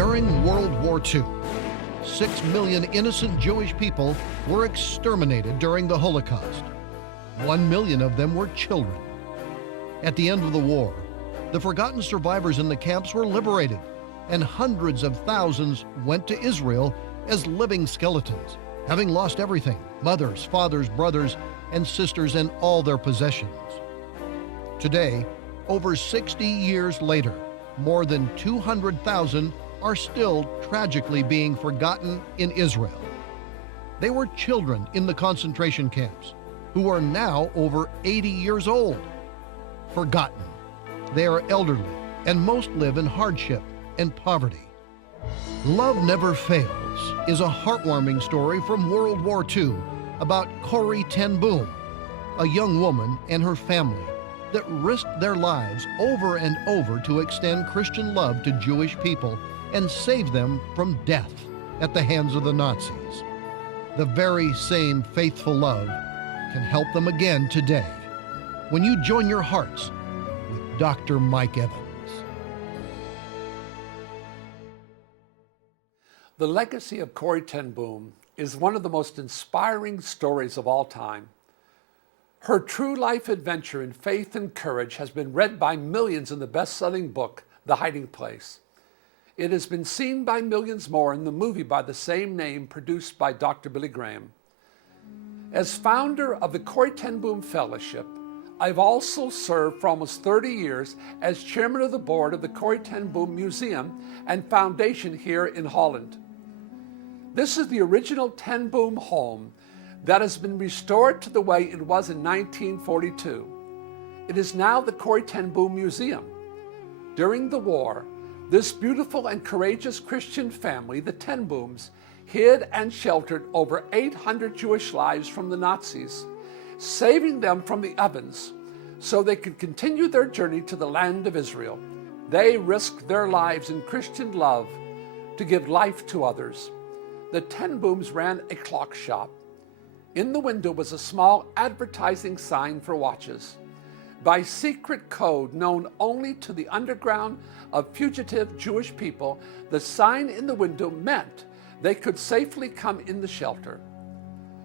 During World War II, 6 million innocent Jewish people were exterminated during the Holocaust. 1 million of them were children. At the end of the war, the forgotten survivors in the camps were liberated, and hundreds of thousands went to Israel as living skeletons, having lost everything: mothers, fathers, brothers, and sisters, and all their possessions. Today, over 60 years later, more than 200,000 are still tragically being forgotten in Israel. They were children in the concentration camps who are now over 80 years old. Forgotten. They are elderly, and most live in hardship and poverty. Love Never Fails is a heartwarming story from World War II about Corrie ten Boom, a young woman and her family that risked their lives over and over to extend Christian love to Jewish people and save them from death at the hands of the Nazis. The very same faithful love can help them again today when you join your hearts with Dr. Mike Evans. The legacy of Corrie ten Boom is one of the most inspiring stories of all time. Her true life adventure in faith and courage has been read by millions in the best-selling book, The Hiding Place. It has been seen by millions more in the movie by the same name produced by Dr. Billy Graham. As founder of the Corrie ten Boom Fellowship, I've also served for almost 30 years as chairman of the board of the Corrie ten Boom Museum and Foundation here in Holland. This is the original ten Boom home that has been restored to the way it was in 1942. It is now the Corrie ten Boom Museum. During the war, this beautiful and courageous Christian family, the ten Booms, hid and sheltered over 800 Jewish lives from the Nazis, saving them from the ovens so they could continue their journey to the land of Israel. They risked their lives in Christian love to give life to others. The ten Booms ran a clock shop. In the window was a small advertising sign for watches. By secret code known only to the underground of fugitive Jewish people, the sign in the window meant they could safely come in the shelter.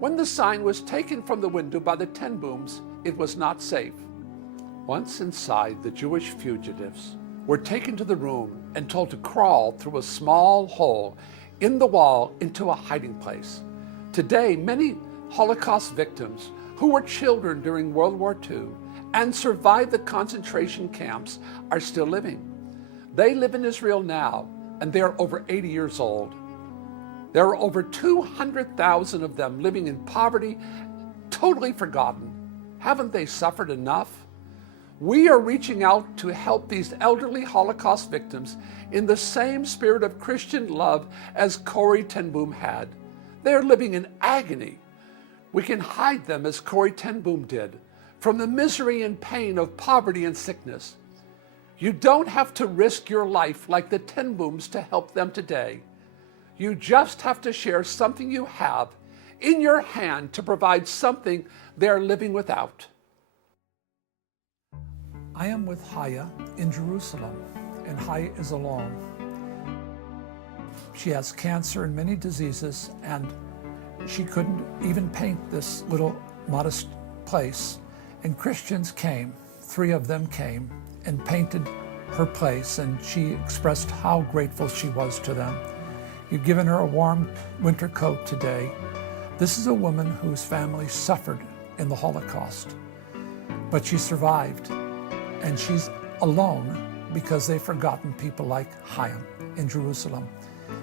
When the sign was taken from the window by the ten Booms, it was not safe. Once inside, the Jewish fugitives were taken to the room and told to crawl through a small hole in the wall into a hiding place. Today, many Holocaust victims who were children during World War II and survived the concentration camps are still living. They live in Israel now, and they are over 80 years old. There are over 200,000 of them living in poverty, totally forgotten. Haven't they suffered enough? We are reaching out to help these elderly Holocaust victims in the same spirit of Christian love as Corrie ten Boom had. They are living in agony. We can hide them as Corrie ten Boom did from the misery and pain of poverty and sickness. You don't have to risk your life like the ten Booms to help them today. You just have to share something you have in your hand to provide something they're living without. I am with Haya in Jerusalem, and Haya is alone. She has cancer and many diseases, and she couldn't even paint this little modest place. And Christians came, 3 of them came, and painted her place, and she expressed how grateful she was to them. You've given her a warm winter coat today. This is a woman whose family suffered in the Holocaust, but she survived, and she's alone because they've forgotten people like Chaim in Jerusalem.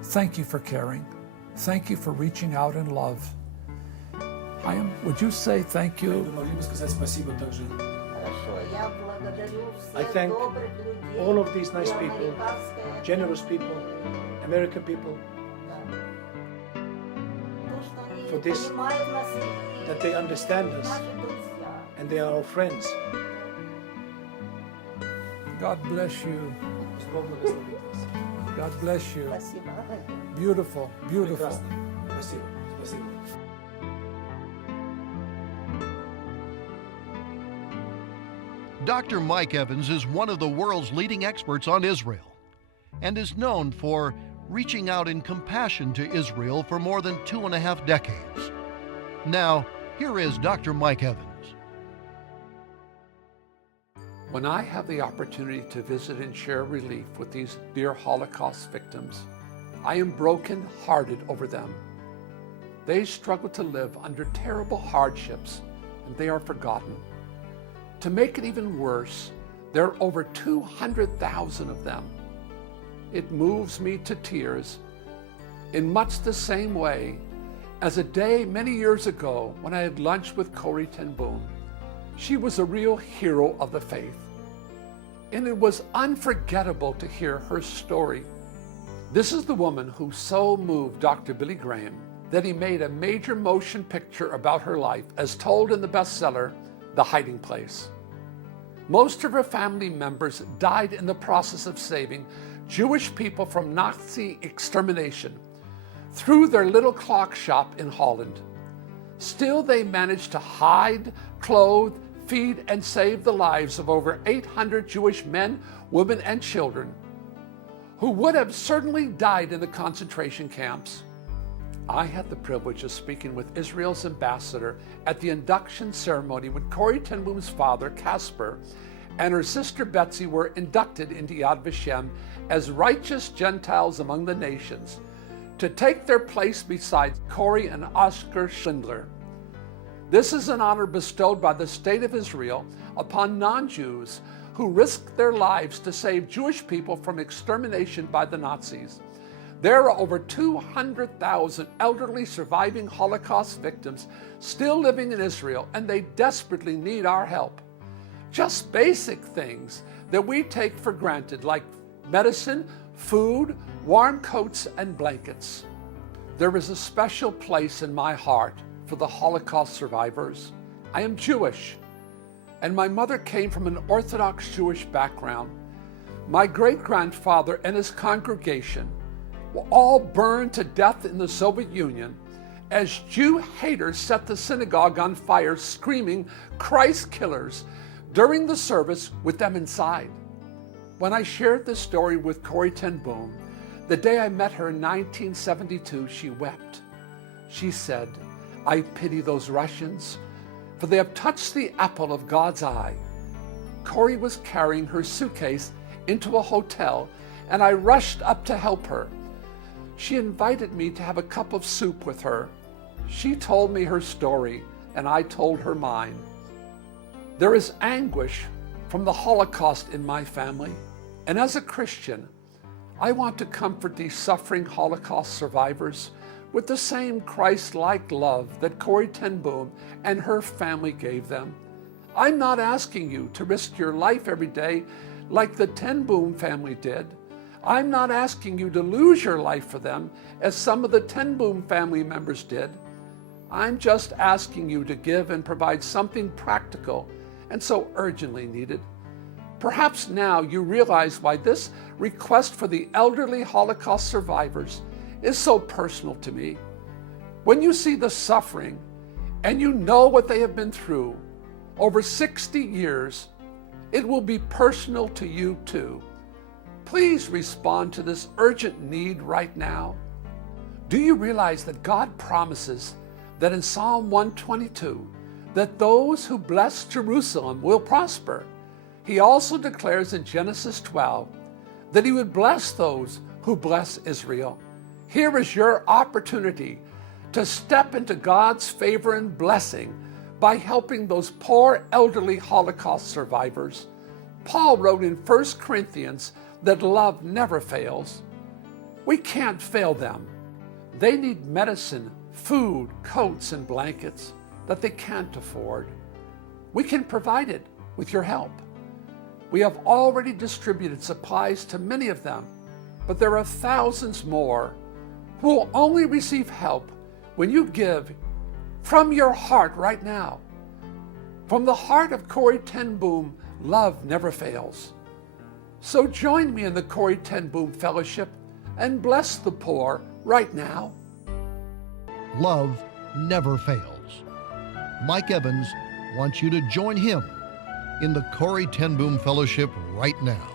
Thank you for caring. Thank you for reaching out in love. Chaim, would you say thank you? I thank all of these nice people, generous people, American people, for this, that they understand us and they are our friends. God bless you. God bless you. Beautiful, beautiful. Dr. Mike Evans is one of the world's leading experts on Israel and is known for reaching out in compassion to Israel for more than 2.5 decades. Now, here is Dr. Mike Evans. When I have the opportunity to visit and share relief with these dear Holocaust victims, I am broken-hearted over them. They struggle to live under terrible hardships, and they are forgotten. To make it even worse, there are over 200,000 of them. It moves me to tears in much the same way as a day many years ago when I had lunch with Corrie ten Boom. She was a real hero of the faith, and it was unforgettable to hear her story. This is the woman who so moved Dr. Billy Graham that he made a major motion picture about her life, as told in the bestseller, The Hiding Place. Most of her family members died in the process of saving Jewish people from Nazi extermination through their little clock shop in Holland. Still, they managed to hide, clothe, feed, and save the lives of over 800 Jewish men, women, and children who would have certainly died in the concentration camps. I had the privilege of speaking with Israel's ambassador at the induction ceremony when Corrie ten Boom's father, Casper, and her sister Betsy were inducted into Yad Vashem as righteous Gentiles among the nations, to take their place beside Corrie and Oscar Schindler. This is an honor bestowed by the State of Israel upon non-Jews who risked their lives to save Jewish people from extermination by the Nazis. There are over 200,000 elderly surviving Holocaust victims still living in Israel, and they desperately need our help. Just basic things that we take for granted, like medicine, food, warm coats, and blankets. There is a special place in my heart for the Holocaust survivors. I am Jewish, and my mother came from an Orthodox Jewish background. My great-grandfather and his congregation were all burned to death in the Soviet Union as Jew haters set the synagogue on fire, screaming "Christ killers" during the service with them inside. When I shared this story with Corrie ten Boom, the day I met her in 1972, she wept. She said, "I pity those Russians, for they have touched the apple of God's eye." Corrie was carrying her suitcase into a hotel, and I rushed up to help her. She invited me to have a cup of soup with her. She told me her story, and I told her mine. There is anguish from the Holocaust in my family, and as a Christian, I want to comfort these suffering Holocaust survivors with the same Christ-like love that Corrie ten Boom and her family gave them. I'm not asking you to risk your life every day like the ten Boom family did. I'm not asking you to lose your life for them as some of the ten Boom family members did. I'm just asking you to give and provide something practical and so urgently needed. Perhaps now you realize why this request for the elderly Holocaust survivors is so personal to me. When you see the suffering and you know what they have been through over 60 years, it will be personal to you too. Please respond to this urgent need right now. Do you realize that God promises that in Psalm 122 that those who bless Jerusalem will prosper? He also declares in Genesis 12 that he would bless those who bless Israel. Here is your opportunity to step into God's favor and blessing by helping those poor elderly Holocaust survivors. Paul wrote in 1 Corinthians that love never fails. We can't fail them. They need medicine, food, coats, and blankets that they can't afford. We can provide it with your help. We have already distributed supplies to many of them, but there are thousands more who will only receive help when you give from your heart right now. From the heart of Corrie ten Boom, love never fails. So join me in the Corrie ten Boom Fellowship and bless the poor right now. Love never fails. Mike Evans wants you to join him in the Corrie ten Boom Fellowship right now.